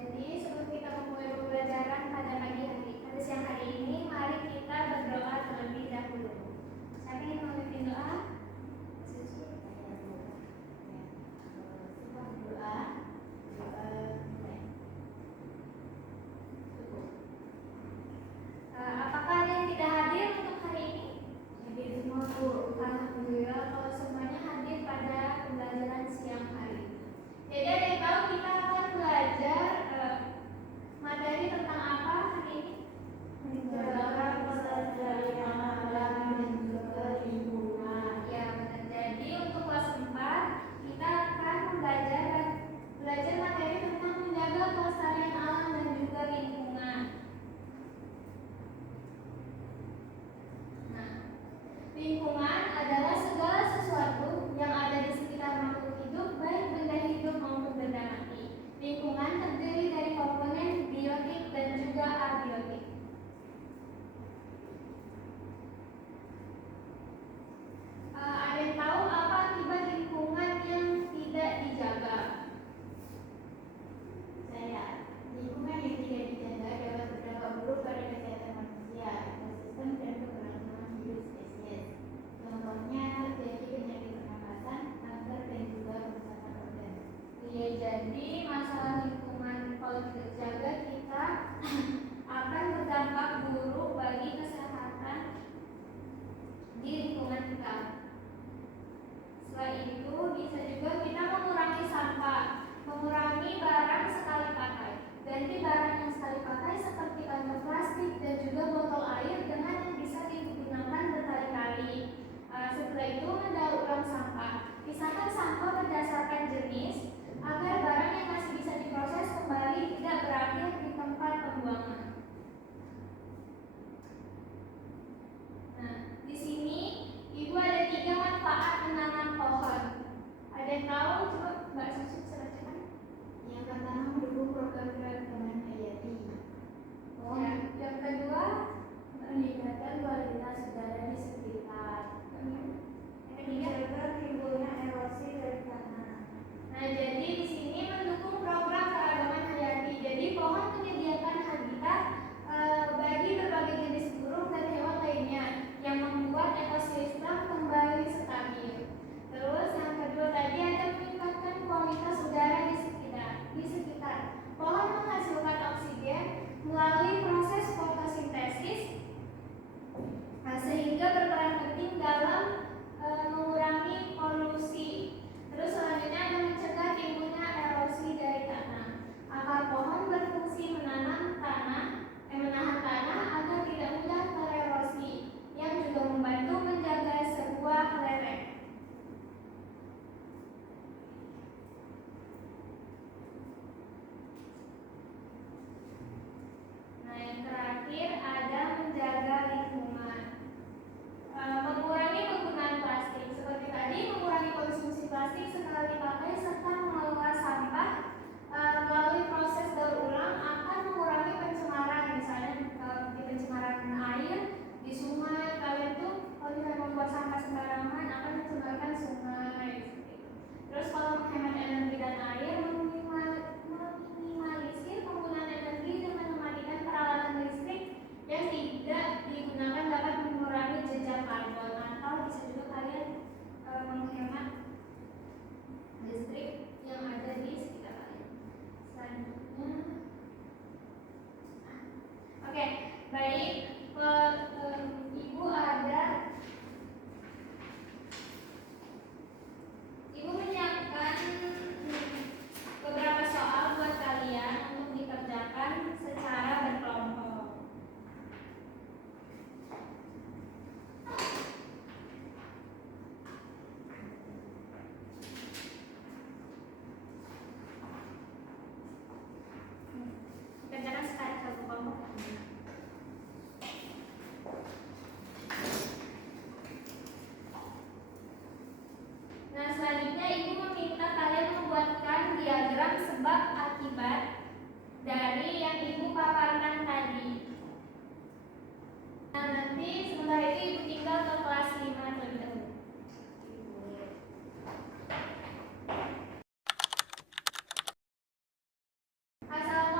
Jadi sebelum kita memulai pembelajaran pada siang hari ini, mari kita berdoa terlebih dahulu. Siapa yang mau memimpin doa? Apakah ada yang tidak hadir untuk hari ini? Hadir semua, Bu. Alhamdulillah kalau semuanya hadir pada pembelajaran siang hari ini. Jadi ada yang tahu kita akan belajar materi tentang apa hari ini? Menjaga kelestarian alam dan juga lingkungan. Ya, benar. Jadi untuk kelas 4 kita akan belajar materi tentang menjaga kelestarian alam dan juga lingkungan. Nah, lingkungan adalah segala sesuatu yang ada di sekitar makhluk hidup, baik benda hidup maupun benda mati. Lingkungan terdiri dari komponen biotik dan juga abiotik. Ada yang tahu apa akibat lingkungan yang tidak dijaga? Lingkungan yang tidak dijaga dapat berdampak buruk pada kesehatan manusia, ekosistem, dan keberlangsungan hidup spesies. Contohnya terjadi penyakit pernapasan, kanker, dan juga kerusakan organ. Iya, jadi masalah lingkungan kalau tidak dijaga kita akan berdampak buruk bagi kesehatan di lingkungan kita. Selain itu, bisa juga kita mengurangi sampah, mengurangi barang sekali pakai. Ganti barang yang sekali pakai seperti kantong plastik dan juga botol air dengan yang bisa digunakan berkali-kali. Setelah itu mendaur ulang sampah. Pisahkan sampah berdasarkan jenis agar barang yang masih bisa diproses kembali tidak berakhir di tempat pembuangan. Nah, di sini Ibu ada 3 manfaat menanam pohon. Ada yang tahu? Coba Mbak Susi bisa bacakan. Yang pertama, mendukung program keragaman hayati. Yang kedua, meningkatkan kualitas udara di sekitar. Yang ketiga, menjaga timbulnya erosi dari tanah. Nah, jadi di sini mendukung program keragaman hayati. Jadi pohon menyediakan habitat bagi berbagai jenis burung dan hewan lainnya yang membuat ekosistem kembali stabil. Terus yang kedua tadi ada meningkatkan kualitas udara di sekitar. Pohon menghasilkan oksigen melalui proses fotosintesis sehingga berperan penting dalam mengurangi polusi. Terus selanjutnya ada mencegah timbulnya erosi dari tanah. Akar pohon berfungsi menahan tanah agar tidak mudah tererosi, yang juga membantu menjaga sebuah lereng. Nah, yang terakhir ada menjaga lingkungan. Mengurangi penggunaan plastik. Seperti tadi, mengurangi konsumsi plastik sekali pakai serta mengelola sampah melalui proses daur ulang akan mengurangi pencemaran. Misalnya di pencemaran air di sungai, kalian tuh kalau misalnya membuang sampah sembarangan akan mencemarkan sungai. Terus kalau menghemat energi dan air, meminimalisir penggunaan energi dengan mematikan peralatan listrik yang tidak digunakan dapat mengurangi jejak karbon. Atau bisa juga kalian menghemat listrik yang ada di sekitar kalian. Selanjutnya, oke, baik. Ibu menyiapkan beberapa soal buat kalian untuk dikerjakan secara berkelompok. Kerjakan secara satu kelompok. Nah, selanjutnya Ibu meminta kalian membuatkan diagram sebab akibat dari yang Ibu paparkan tadi. Nah, nanti sebentar itu Ibu tinggal ke kelas 5 terlebih dahulu. Assalamualaikum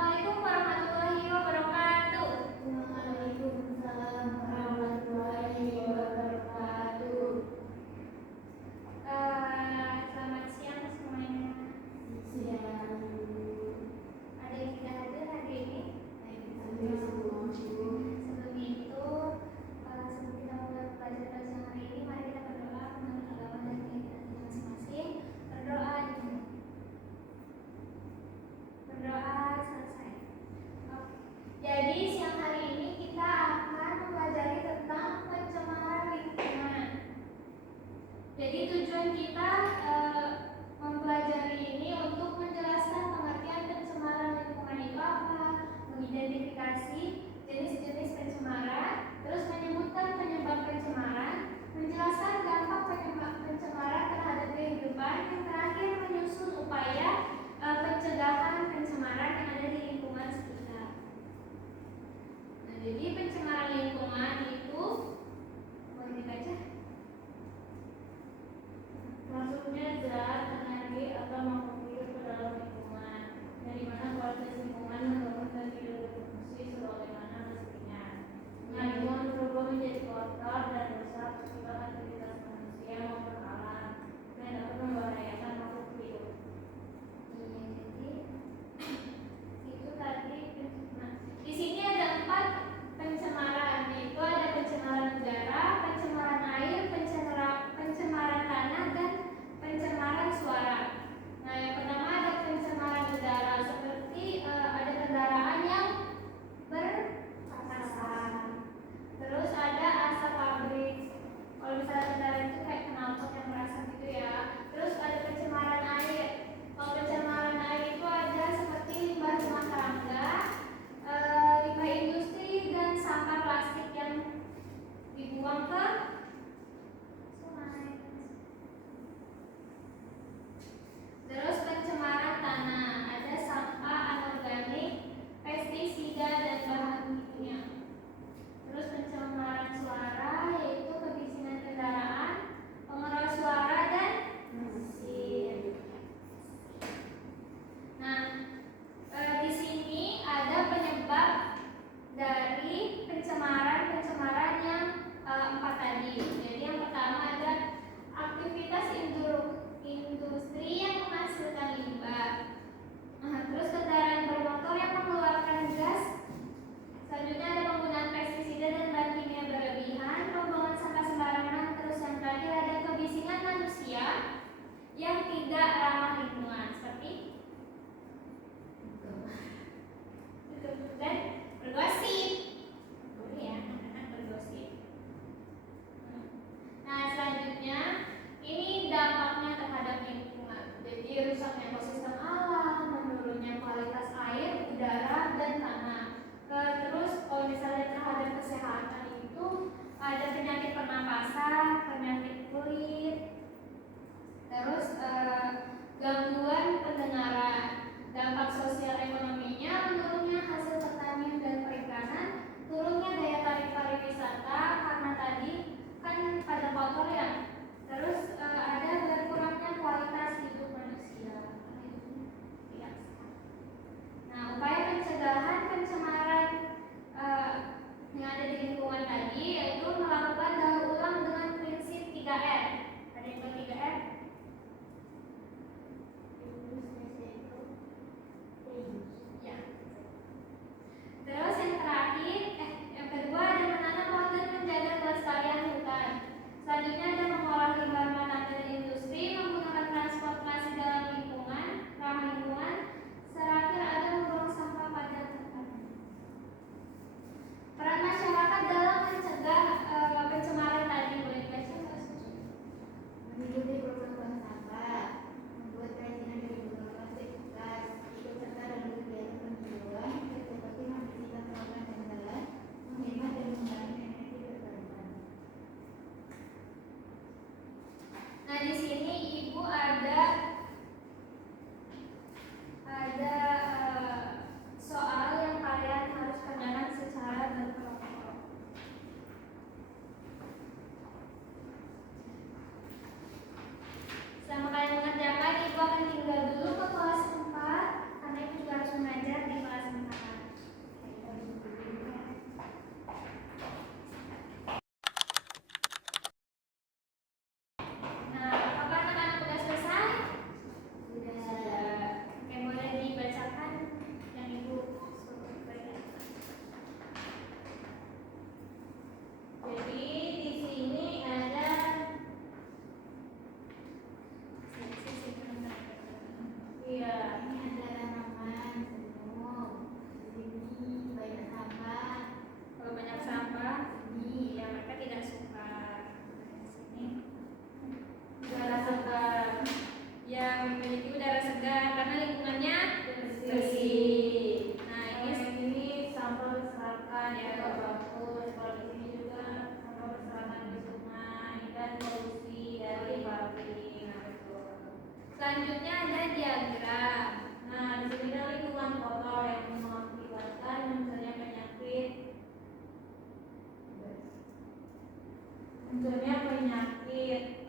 munculnya penyakit,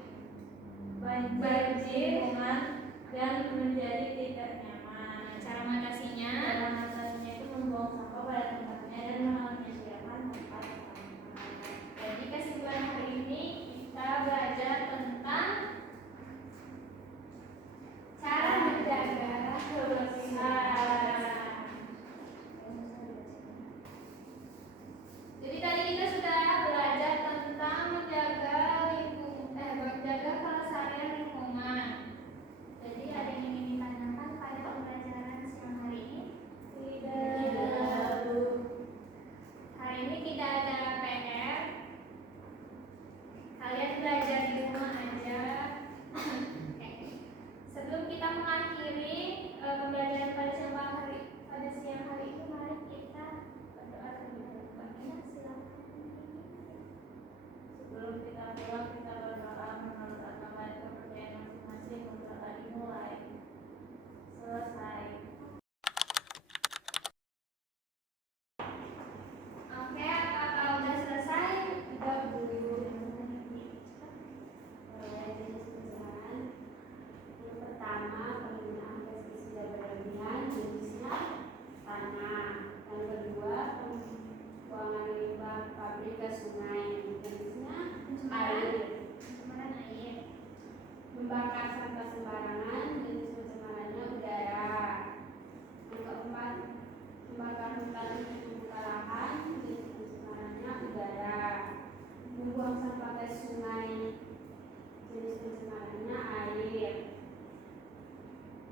banjir lingkungan, dan menjadi tidak nyaman. Cara mengatasinya itu membuang sampah pada tempatnya dan menyediakan tempat sampah. Jadi kesimpulan hari ini kita belajar tentang cara menjaga kebersihan. Jadi tadi kita sudah belajar tentang menjaga kelestarian lingkungan. Jadi ada yang ingin ditanyakan pada pembelajaran siang hari ini? Tidak. Hari ini tidak ada PR. Kalian belajar di rumah aja. Oke. Sebelum kita mengakhiri pembelajaran pada siang hari ini, mari kita berdoa terlebih dahulu. Silakan. Sebelum kita pulang, kita berdoa menurut agama dan kepercayaan masing-masing. Berdoa dimulai, selesai. Oke, apakah udah selesai? Udah belum? Jenis pencemaran yang pertama, penggunaan pestisida berlebihan, jenisnya tanah. Yang kedua, pembuangan limbah pabrik ke sungai, jenisnya air. Pencemaran air. Membakar sampah sembarangan, jenis pencemarannya udara. Yang keempat, membakar hutan untuk membuka lahan, jenis pencemarannya udara. Membuang sampah ke sungai, jenis pencemarannya air.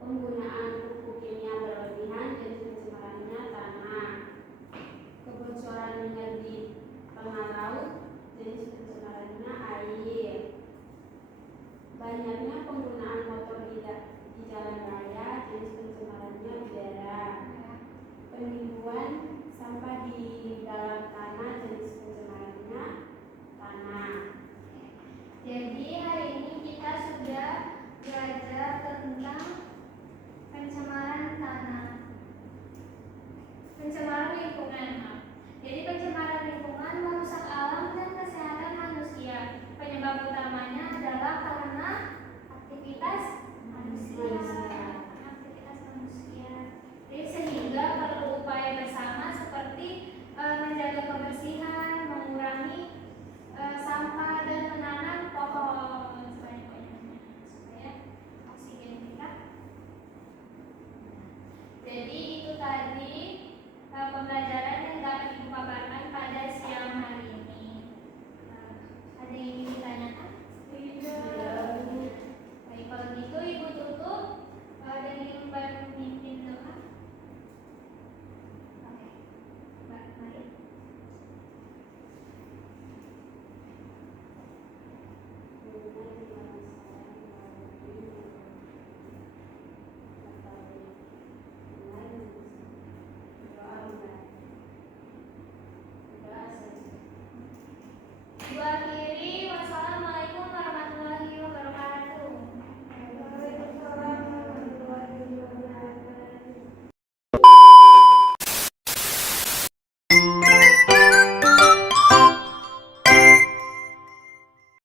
Penggunaan pupuk kimia berlebihan, jenis pencemarannya tanah. Kebocoran minyak di tengah laut, jenis pencemarannya air. Banyaknya penggunaan motor di jalan raya, jenis pencemarannya udara. Penimbunan sampah di dalam tanah,